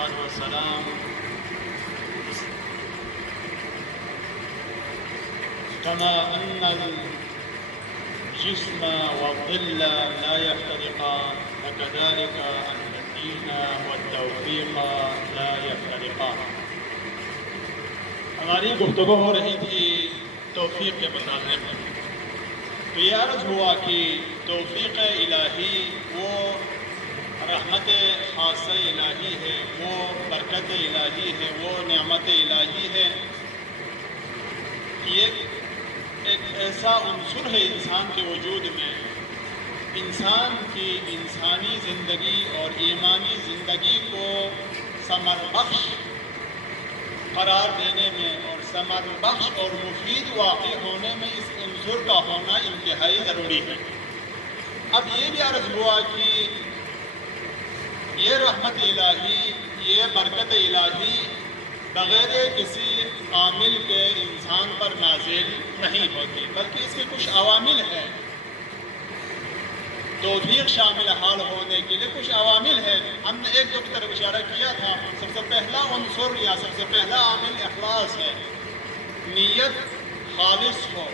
والصلاة والسلام كما أن الجسم والظل لا يفترقان وكذلك أن الدين والتوفيق لا يفترقان. ہماری گفتگو ہو رہی تھی توفیق کے متعلق. تو یہ عرض ہوا کہ توفیق الہی وہ رحمت خاصہ الہی ہے، وہ برکت الہی ہے، وہ نعمت الہی ہے. یہ ایک ایسا عنصر ہے انسان کے وجود میں، انسان کی انسانی زندگی اور ایمانی زندگی کو ثمر بخش قرار دینے میں اور ثمر بخش اور مفید واقع ہونے میں اس عنصر کا ہونا انتہائی ضروری ہے. اب یہ بھی عرض ہوا کہ یہ رحمت الہی، یہ برکت الہی بغیر کسی عامل کے انسان پر نازل نہیں ہوتی، بلکہ اس کے کچھ عوامل ہیں. توفیق شامل حال ہونے کے لیے کچھ عوامل ہیں. ہم نے ایک دو کی طرف اشارہ کیا تھا. سب سے پہلا عنصر یا سب سے پہلا عامل اخلاص ہے. نیت خالص ہو.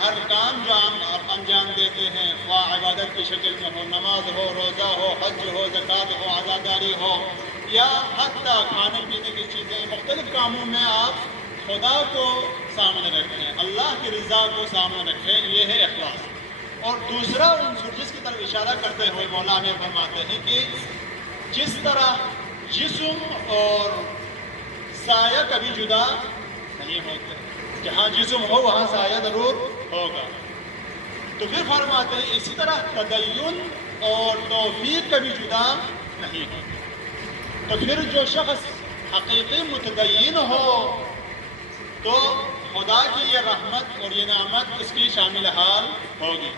ہر کام جو آپ انجام دیتے ہیں، خواہ عبادت کی شکل میں ہو، نماز ہو، روزہ ہو، حج ہو، زکوٰۃ ہو، عزاداری ہو، یا حتیٰ کھانے پینے کی چیزیں، مختلف کاموں میں آپ خدا کو سامنے رکھیں، اللہ کی رضا کو سامنے رکھیں. یہ ہے اخلاص. اور دوسرا عنصر جس کی طرف اشارہ کرتے ہوئے مولا ہمیں فرماتے ہیں کہ جس طرح جسم اور سایہ کبھی جدا نہیں ہوتے، جہاں جسم ہو وہاں سایہ ضرور ہوگا. تو پھر فرماتے ہیں اسی طرح تدین اور توفیق کبھی جدا نہیں ہوتے. تو پھر جو شخص حقیقی متدین ہو تو خدا کی یہ رحمت اور یہ نعمت اس کی شامل حال ہوگی.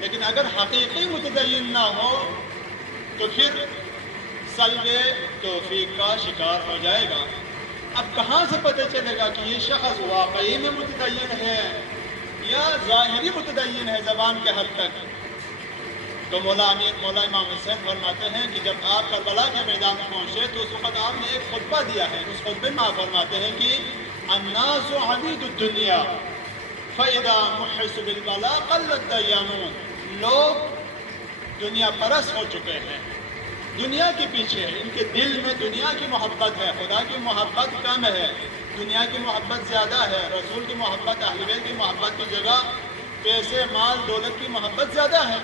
لیکن اگر حقیقی متدین نہ ہو تو پھر سلب توفیق کا شکار ہو جائے گا. اب کہاں سے پتہ چلے گا کہ یہ شخص واقعی میں متدین ہے یا ظاہری متدین ہے زبان کے حد تک؟ تو مولا امام حسین فرماتے ہیں کہ جب آپ کربلا کے میدان میں پہنچے تو اس وقت آپ نے ایک خطبہ دیا ہے. اس خطبے میں آپ فرماتے ہیں کہ الناس عبید الدنیا فاذا محس بالبلاء قل الدیانون. لوگ دنیا پرست ہو چکے ہیں، دنیا کے پیچھے، ان کے دل میں دنیا کی محبت ہے، خدا کی محبت کم ہے، دنیا کی محبت زیادہ ہے، رسول کی محبت، اہل بیت کی محبت کی جگہ پیسے، مال، دولت کی محبت زیادہ ہے.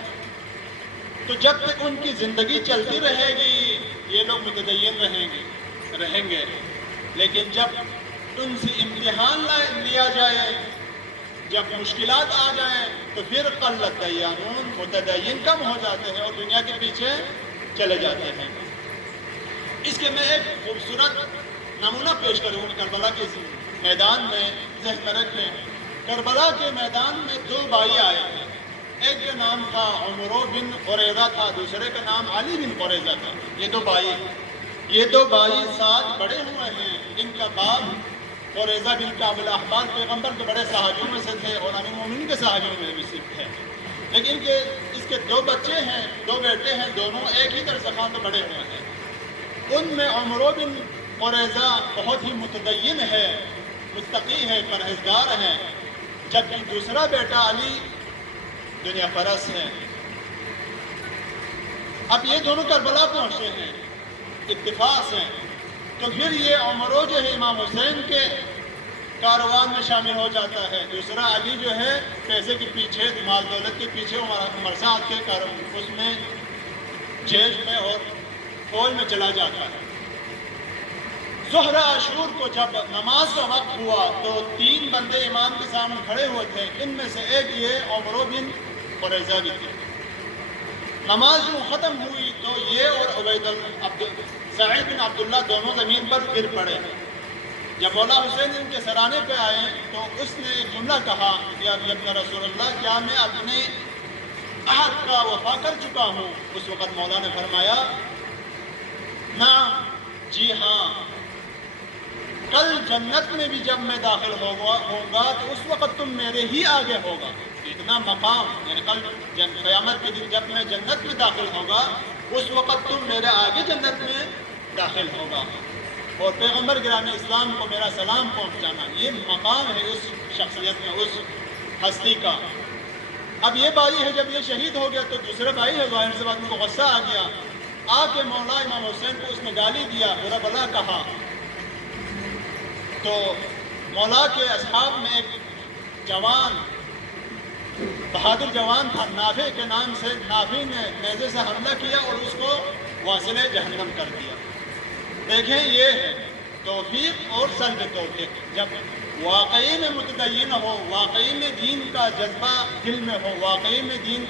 تو جب تک ان کی زندگی چلتی رہے گی یہ لوگ متدین رہیں گے. لیکن جب ان سے امتحان لیا جائے، جب مشکلات آ جائیں تو پھر قلت دیانون، متدین کم ہو جاتے ہیں اور دنیا کے پیچھے چلے جاتے ہیں. اس کے میں ایک خوبصورت نمونہ پیش کروں گا. کربلا کے میدان میں ذہن میں رکھیں، کربلا کے میدان میں دو بھائی آئے ہیں. ایک کا نام تھا عمر بن قریظہ تھا، دوسرے کا نام علی بن قریظہ تھا. یہ دو بھائی ساتھ بڑے ہوئے ہیں. ان کا باپ قریظہ بن کعب الاحبار پیغمبر کے بڑے صحابیوں میں سے تھے اور امیر المومنین کے صحابیوں میں بھی سے تھے. لیکن اس کے دو بچے ہیں، دو بیٹے ہیں، دونوں ایک ہی طرح سے خان تو بڑے ہوئے ہیں. ان میں عمر بن قریظہ بہت ہی متدین ہے، متقی ہے، پرہیزگار ہے، جبکہ دوسرا بیٹا علی دنیا پرست ہے. اب یہ دونوں کربلا پہنچے ہیں، اتفاق سے. تو پھر یہ عمرو جو ہے امام حسین کے کاروان میں شامل ہو جاتا ہے. دوسرا علی جو ہے پیسے کے پیچھے، مال دولت کے پیچھے، عمر سعد کے اس میں جیش میں اور فوج میں چلا جاتا ہے. ظہر عاشور کو جب نماز کا وقت ہوا تو 3 بندے امام کے سامنے کھڑے ہوئے تھے. ان میں سے ایک یہ عمرو بن قریظہ بھی تھے. نماز جو ختم ہوئی تو یہ اور سعید بن عبداللہ دونوں زمین پر گر پڑے. جب مولا حسین ان کے سرانے پہ آئے تو اس نے ایک جملہ کہا کہ ابن رسول اللہ، کیا میں اپنے عہد کا وفا کر چکا ہوں؟ اس وقت مولا نے فرمایا نعم، جی ہاں، کل جنت میں بھی جب میں داخل ہوں گا تو اس وقت تم میرے ہی آگے ہوگا. اتنا مقام، یعنی کل قیامت کے دن جب میں جنت میں داخل ہوگا اس وقت تم میرے آگے جنت میں داخل ہوگا، اور پیغمبر گرامی اسلام کو میرا سلام پہنچانا، یہ مقام ہے اس شخصیت میں، اس ہستی کا۔ اب یہ بھائی ہے جب یہ شہید ہو گیا تو دوسرا بھائی ہے، ظاہر سی بات ان کو غصہ آ گیا، آ کے مولا امام حسین کو اس نے گالی دیا، برا بلا کہا۔ تو مولا کے اصحاب میں ایک جوان، بہادر جوان تھا، نافع کے نام سے، نافع نے نیزے سے حملہ کیا اور اس کو واصل جہنم کر دیا۔ دیکھیں یہ ہے توفیق اور سلب توفیق، جب واقعی میں متدین ہو، واقعی میں دین کا جذبہ دل میں ہو، واقعی میں دین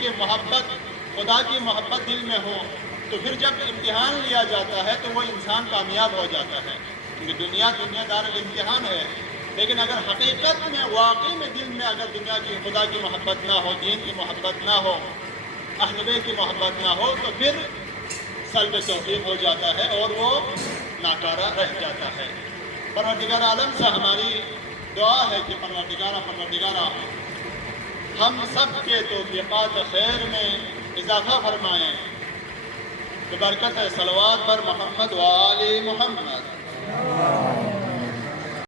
کی محبت، خدا کی محبت دل میں ہو، تو پھر جب امتحان لیا جاتا ہے تو وہ انسان کامیاب ہو جاتا ہے، کیونکہ دنیا دار الامتحان ہے۔ لیکن اگر حقیقت میں واقعی میں دل میں اگر دنیا کی، خدا کی محبت نہ ہو، دین کی محبت نہ ہو، اہل بیت کی محبت نہ ہو، تو پھر سلب توفیق ہو جاتا ہے اور وہ ناکارہ رہ جاتا ہے۔ پروردگار عالم سے ہماری دعا ہے کہ پروردگارہ ہم سب کے توفیقات خیر میں اضافہ فرمائیں، ببرکت صلوات پر محمد و آل محمد۔